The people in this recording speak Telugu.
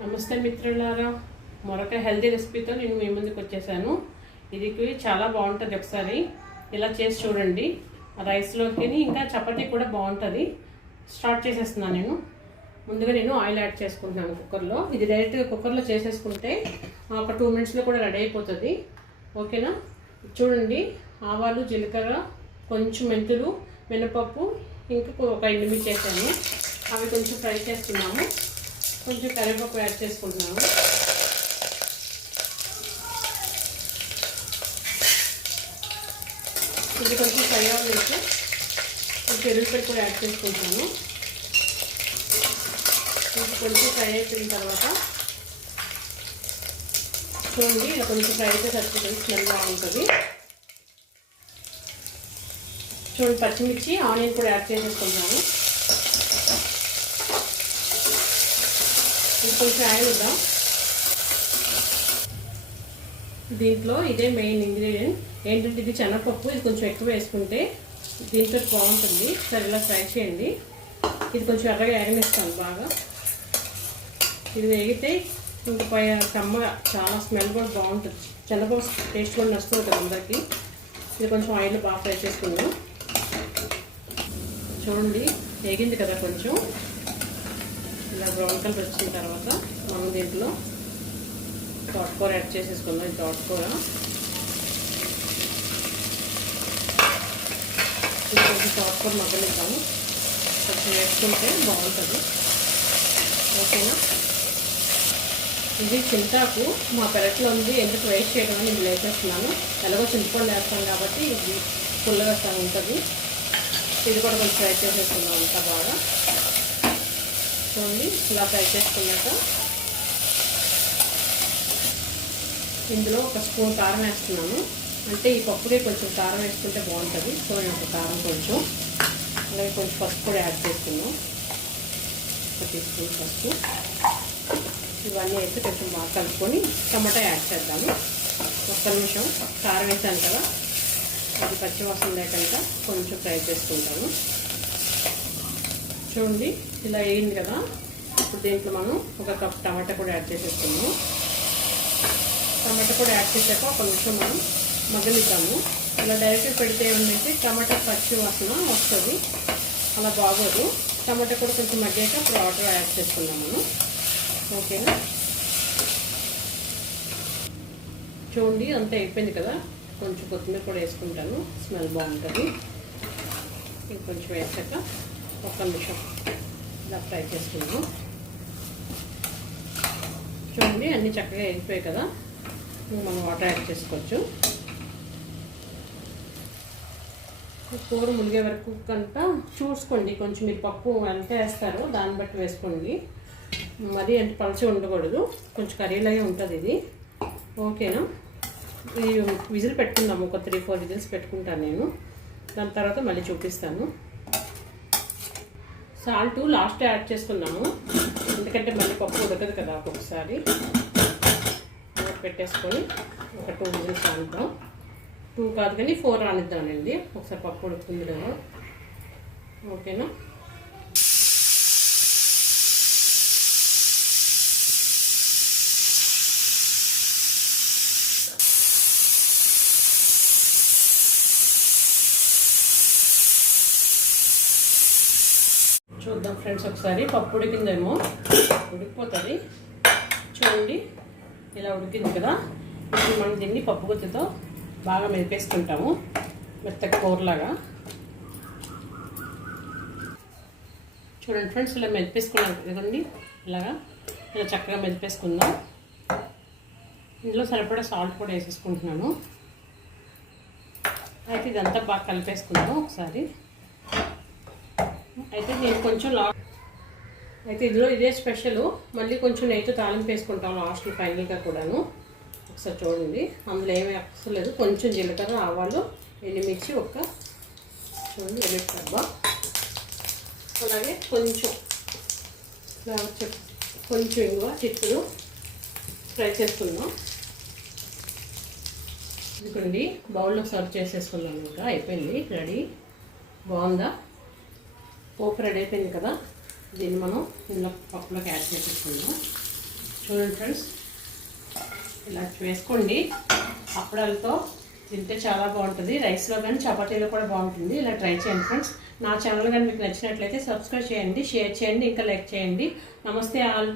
నమస్తే మిత్రులారా, మరొక హెల్తీ రెసిపీతో నేను మీ ముందుకు వచ్చేసాను. ఇది చాలా బాగుంటుంది. ఒకసారి ఇలా చేసి చూడండి. రైస్లోకి ఇంకా చపాతీ కూడా బాగుంటుంది. స్టార్ట్ చేసేస్తున్నాను. ముందుగా నేను ఆయిల్ యాడ్ చేసుకుంటున్నాను కుక్కర్లో. ఇది డైరెక్ట్గా కుక్కర్లో చేసేసుకుంటే ఒక 2 మినిట్స్లో కూడా రెడీ అయిపోతుంది. ఓకేనా? చూడండి, ఆవాలు, జీలకర్ర, కొంచెం మెంతులు, మినపప్పు, ఇంకా ఒక ఎండుమిర్చి చేసాను. అవి కొంచెం ఫ్రై చేస్తున్నాము. కొంచెం కరివేపాకు యాడ్ చేసుకుంటున్నాము. ఇది కొంచెం ఫ్రై అవ్వలేదు. కొంచెం ఎల్లుల్లిపాయ కూడా యాడ్ చేసుకుంటాను. కొంచెం ఫ్రై అయిపోయిన తర్వాత చూడండి, ఇలా కొంచెం ఫ్రై అయితే సరిపోతుంది. స్మెల్ బాగుంటుంది. చూడండి, పచ్చిమిర్చి, ఆనియన్ కూడా యాడ్ చేసేసుకుంటాను. ఇది కొంచెం యాడ్ చేద్దాం. దీంట్లో ఇదే మెయిన్ ఇంగ్రీడియంట్ ఏంటంటే ఇది శనగపప్పు. ఇది కొంచెం ఎక్కువ వేసుకుంటే దీంతో బాగుంటుంది. సరే, ఇలా ఫ్రై చేయండి. ఇది కొంచెం ఎర్రగా వేగనిస్తాను బాగా. ఇది వేగితే ఇంకా కమ్మగా చాలా స్మెల్ కూడా బాగుంటుంది. శనగపప్పు టేస్ట్ కూడా నచ్చుతుంది కదా అందరికీ. ఇది కొంచెం ఆయిల్ బాగా ఫ్రై చేసుకుందాం. చూడండి, వేగింది కదా. కొంచెం ఇలా బ్రౌన్ కలర్ వచ్చిన తర్వాత మనం దీంట్లో తోటకూర యాడ్ చేసేసుకుందాం. ఈ తోటకూర కొంచెం తోటకూర మగ్గనిద్దాము. కొంచెం వేసుకుంటే బాగుంటుంది. ఓకేనా? ఇది చింతాకు మా పెరట్లో ఉంది. ఎందుకు వేస్ట్ చేయడం అని నేను వేసేస్తున్నాను. ఎలాగో చింతపండు వేస్తాను కాబట్టి ఇది పుల్లగా ఉంటుంది. ఇది కూడా కొంచెం ఫ్రై చేసేసుకున్నాం అంతా బాగా. చూడండి, ఇలా ఫ్రై చేసుకున్నాక ఇందులో ఒక స్పూన్ కారం వేస్తున్నాను. అంటే ఈ పప్పుకి కొంచెం కారం వేసుకుంటే బాగుంటుంది. చూడండి, ఒక కారం కొంచెం, అలాగే కొంచెం పసుపు కూడా యాడ్ చేసుకున్నాం. ఒక టీ స్పూన్ పసుపు. ఇవన్నీ వేసి కొంచెం బాగా కలుపుకొని టమాటా యాడ్ చేద్దాము. ఒక్క నిమిషం కారం వేసాను కదా, అది పచ్చివాసన లేకుండా కొంచెం ఫ్రై చేసుకుంటాను. చూడండి, ఇలా వేయింది కదా. ఇప్పుడు దీంట్లో మనం ఒక కప్ టమాటా కూడా యాడ్ చేసేస్తున్నాము. టమాటా కూడా యాడ్ చేసాక ఒక నిమిషం మనం మగ్గనిద్దాము. ఇలా డైరెక్ట్గా పెడితే ఏమంటే టమాటా పచ్చి వాసన వస్తుంది. అలా బాగోదు. టమాటా కూడా కొంచెం మగ్గాక ఇప్పుడు వాటర్ యాడ్ చేసుకున్నాం మనం. ఓకేనా? చూడండి, అంతా అయిపోయింది కదా. కొంచెం కొత్తిమీర కూడా వేసుకుంటాను. స్మెల్ బాగుంటుంది. ఇంకొంచెం వేసాక ఒక్క నిమిషం ఇలా ఫ్రై చేసుకున్నాము. చూడండి, అన్నీ చక్కగా వేగిపోయాయి కదా. మనం వాటర్ యాడ్ చేసుకోవచ్చు. కూర ములిగే వరకు కంట చూసుకోండి. కొంచెం మీరు పప్పు ఎంత వేస్తారో దాన్ని బట్టి వేసుకోండి. మరీ ఎంత పలచి ఉండకూడదు. కొంచెం కర్రీలాగే ఉంటుంది ఇది. ఓకేనా? ఇది విజిల్ పెట్టుకుందాము. ఒక 3-4 విజిల్స్ పెట్టుకుంటాను నేను. దాని తర్వాత మళ్ళీ చూపిస్తాను. సాల్ట్ లాస్ట్ యాడ్ చేసుకున్నాము, ఎందుకంటే మళ్ళీ పప్పు ఉడకదు కదా ఒక్కొక్కసారి. పెట్టేసుకొని ఒక 2 విజిల్స్ రానిద్దాం. 2 కాదు కానీ 4 రానిద్దామండి. ఒకసారి పప్పు ఉడుకుతుంది కదా. ఓకేనా? చూద్దాం ఫ్రెండ్స్, ఒకసారి పప్పు ఉడికిందేమో. ఉడికిపోతుంది. చూడండి, ఇలా ఉడికింది కదా. ఇప్పుడు మనం దీన్ని పప్పు గుత్తితో బాగా మెదిపేసుకుంటాము, మెత్తగా కూరలాగా. చూడండి ఫ్రెండ్స్, ఇలా మెదిపేసుకున్నాం కదండి. ఇలా చక్కగా మెదిపేసుకుందాం. ఇందులో సరిపడా సాల్ట్ కూడా వేసేసుకుంటున్నాను. అయితే ఇదంతా బాగా కలిపేసుకుందాం ఒకసారి. అయితే నేను కొంచెం అయితే ఇందులో ఇదే స్పెషల్. మళ్ళీ కొంచెం నెయ్యితో తాలింపు వేసుకుంటాం లాస్ట్లో ఫైనల్గా కూడాను. ఒకసారి చూడండి, అందులో ఏమీ అసలు లేదు. కొంచెం జీలకర్ర, ఆవాలు, ఎండుమిర్చి, చూడండి ఎల్లుల్లిపాయ, అలాగే కొంచెం ఇంగువ చిక్కుడు ఫ్రై చేసుకుందాం. ఇదిగోండి, బౌల్లో సర్వ్ చేసేసుకున్నాం. ఇంకా అయిపోయింది, రెడీ. బాగుందా? పోపు రెడీ అయిపోయింది కదా, దీన్ని మనం ఇందులో పప్పులోకి యాడ్ చేసేసుకుందాం. చూడండి ఫ్రెండ్స్, ఇలా వేసుకోండి. అప్పడాలతో తింటే చాలా బాగుంటుంది. రైస్లో కానీ చపాతీలో కూడా బాగుంటుంది. ఇలా ట్రై చేయండి ఫ్రెండ్స్. నా ఛానల్ కానీ మీకు నచ్చినట్లయితే సబ్స్క్రైబ్ చేయండి, షేర్ చేయండి, ఇంకా లైక్ చేయండి. నమస్తే ఆల్.